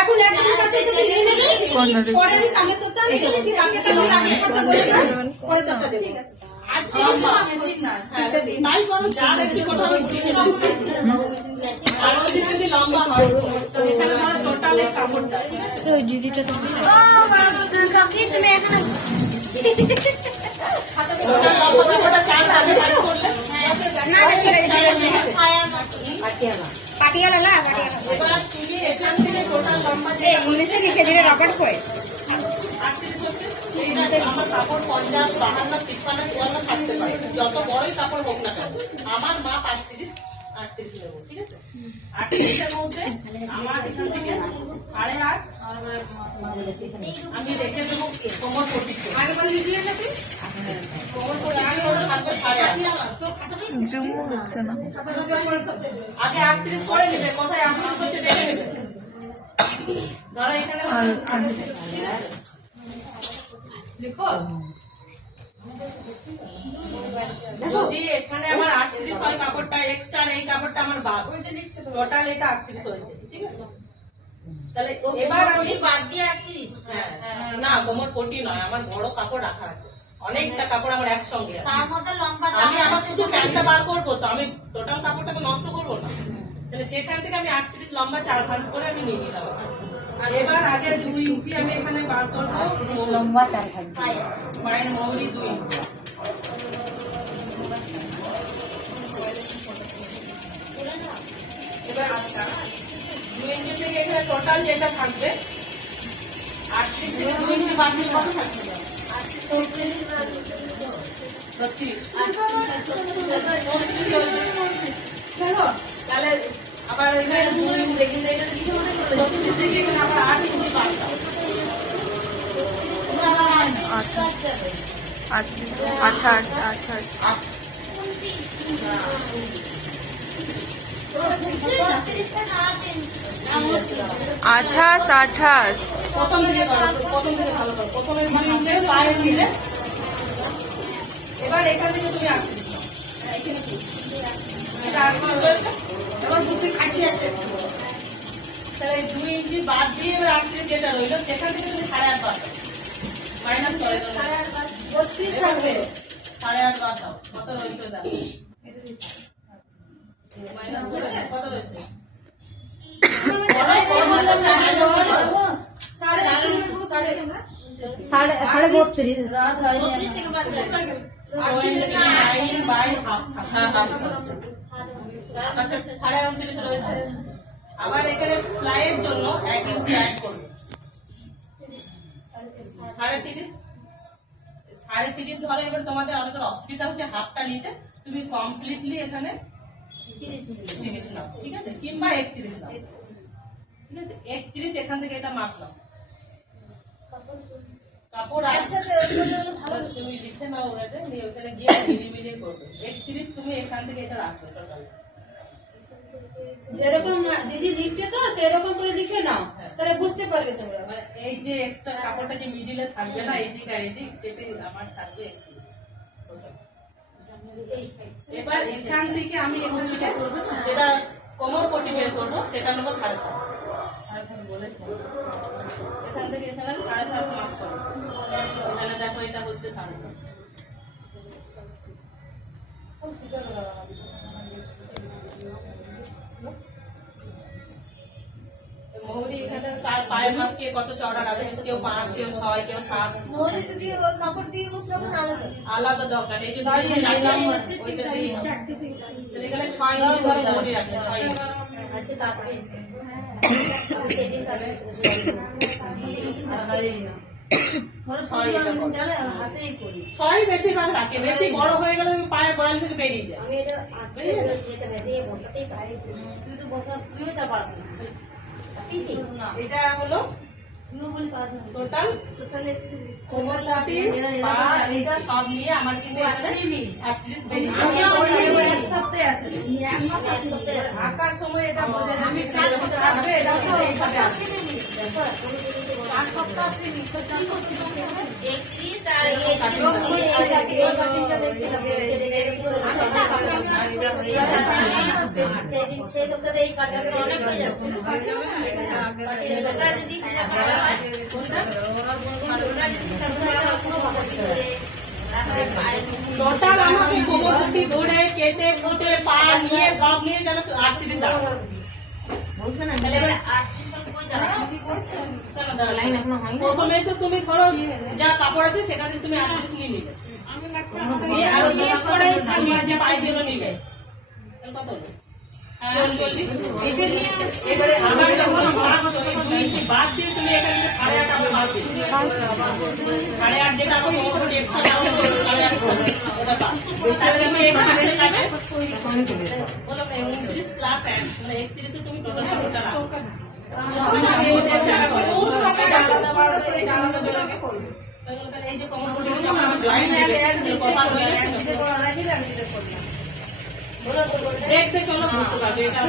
এখন একদিন কাছে থেকে নিয়ে নেবে পরে আমি সামনের সপ্তাহে নিয়েছি কাকে কাকে আগের কথা বলে দাও পরে সপ্তাহে দেব তাই বড় যা একটু কথা বলছি আর ওই যদি লম্বা হয় এখানে ধরো টোটাল এক কাপড়টা ওই দিদিটা তো কাকি তুমি এখানে টোটাল লম্বাটা চার ভাগে ভাগ করলে না ছায়া পাটিয়ালা পাটিয়ালা না পাটিয়ালা এবার তুমি এখান থেকে টোটাল লম্বা যে ইংলিশে লিখে দিলে রবার কই 38 হচ্ছে এইটা আমার কাপড় 50 52 53 54 থাকতে পারে যত বড়ই কাপড় হোক না কেন আমার মা 35 38 নেব ঠিক আছে 38 এর মধ্যে আমার এখান থেকে 8.5 আমি রেখে দেব কোমর পট্টি আগে বলে দিলে নাকি কোমর পট্টি আগে ওটা থাকবে 8.5 জুম হচ্ছে না আগে 38 করে নেবে কোথায় 38 হচ্ছে দেখে নেবে ধরো এখানে লিখো যদি এখানে আমার 38 হয় কাপড়টা এক্সট্রা এই কাপড়টা আমার বাদ টোটাল এটা 38 হয়েছে ঠিক আছে তাহলে এবার আমি বাদ দিয়ে 38 হ্যাঁ না কোমর পটি নয় আমার বড় কাপড় রাখা আছে অনেকটা কাপড় আমার একসঙ্গে আছে তার মধ্যে লম্বা আমি আমার শুধু প্যান্টটা বার করব তো আমি টোটাল কাপড়টাকে নষ্ট করব না তাহলে সেখান থেকে আমি 38 লম্বা 4 ভাঁজ করে আমি নিয়ে নিলাম আর এবার আগে 2 ইঞ্চি আমি এখানে বার করব লম্বা 4 ভাঁজ মাইন মৌরি 2 ইঞ্চি এবার 2 ইঞ্চি থেকে এখানে টোটাল যেটা থাকবে 38 থেকে 2 ইঞ্চি বাদ দিলে কত থাকবে 36 তাহলে আবার এখানে 2 ইঞ্চি দেখি এটা কিছু মনে করলে 36 থেকে এখানে আবার 8 ইঞ্চি বাদ দাও 28 প্রথম দিকে ভালো করো প্রথমে পায়ে নিলে এবার এখান থেকে তুমি আসবে এখানে কি এটা আসবে এবার বুঝতে খাটি আছে তাহলে 2 ইঞ্চি বাদ দিয়ে এবার আসলে যেটা রইলো সেখান থেকে তুমি 8.5 বাদ দাও মাইনাস করে দাও 32 থাকবে 8.5 বাদ দাও কত রয়েছে দাও মাইনাস করে কত রয়েছে আবার এখানে সেলাইয়ের জন্য 1 ইঞ্চি অ্যাড করবে 3.5 ধরো এবার তোমাদের অনেকের অসুবিধা হচ্ছে হাফটা নিতে তুমি কমপ্লিটলি এখানে 30 নাও ঠিক আছে কিংবা 31 নাও ঠিক আছে 31 এখান থেকে এটা মাপলাম কাপড় একসাথে তুমি লিখে নাও ওটাতে নিয়ে ওখানে গিয়ে মিলিমিলি করবে 31 তুমি এখান থেকে এটা রাখবে টোটাল যেরকম দিদি লিখছে তো সেরকম করে লিখে নাও তাহলে বুঝতে পারবে তোমরা এই যে এক্সট্রা কাপড়টা যে মিডিলে থাকবে না এদিক আর এদিক সেটাই আমার থাকবে এবার এখান থেকে আমি এগুলো যেটা কোমর পটি বের করবো সেটা নেবো 7.5 এখান থেকে এখানে 7.5 মাপ করবো এখানে দেখো এটা হচ্ছে 7.5 মৌরি এখানে তার পায়ের মাপ কে কত চওড়া রাখবে কেউ 5 কেউ 6 কেউ 7 মৌরি যদি কাপড় দিয়ে বসাবো আলাদা দরকার এই যে ওইটা দিয়ে তাহলে এখানে 6 ইঞ্চি করে মৌরি রাখবে 6 ইঞ্চি আছে তারপরে ছয় বেশিরভাগ রাখে বেশি বড় হয়ে গেলে পায়ের গোড়ালি থেকে বেরিয়ে যায় এটা হলো টোটাল কোমর পটি এটা সব নিয়ে আমার কিন্তু আঁকার সময় এটা বোঝা যাবে এটা এইভাবে আসবে সেই সপ্তাহে এই কাটাটা অনেক হয়ে যাচ্ছে টোটাল আমাকে কোমরপট্টি ধরে কেটে কুটে পা নিয়ে সব নিয়ে যেন 38 দাঁড়াবে। প্রথমে তো তুমি ধরো যা কাপড় আছে সেখানে তুমি 38 নিয়ে নিলে, নিয়ে আরো যে পায়ে দিয়ে নিলে কত হলো? 40। এবারে আবার যখন 2 ইঞ্চি বাদ দিয়ে তুমি এখানে 8.5 আমরা বাদ দিই, 8.5 যেটা আমি মোটামুটি এক্সট্রা ডাউন করে 8.5 ওটা বাদ। তাহলে তুমি এখানে যাবে বলো 29 প্লাস 1 মানে 31 তুমি টোটাল কাপড়টা রাখো। এই যে কমন দেখতে চলো বুঝতে পারবে এটা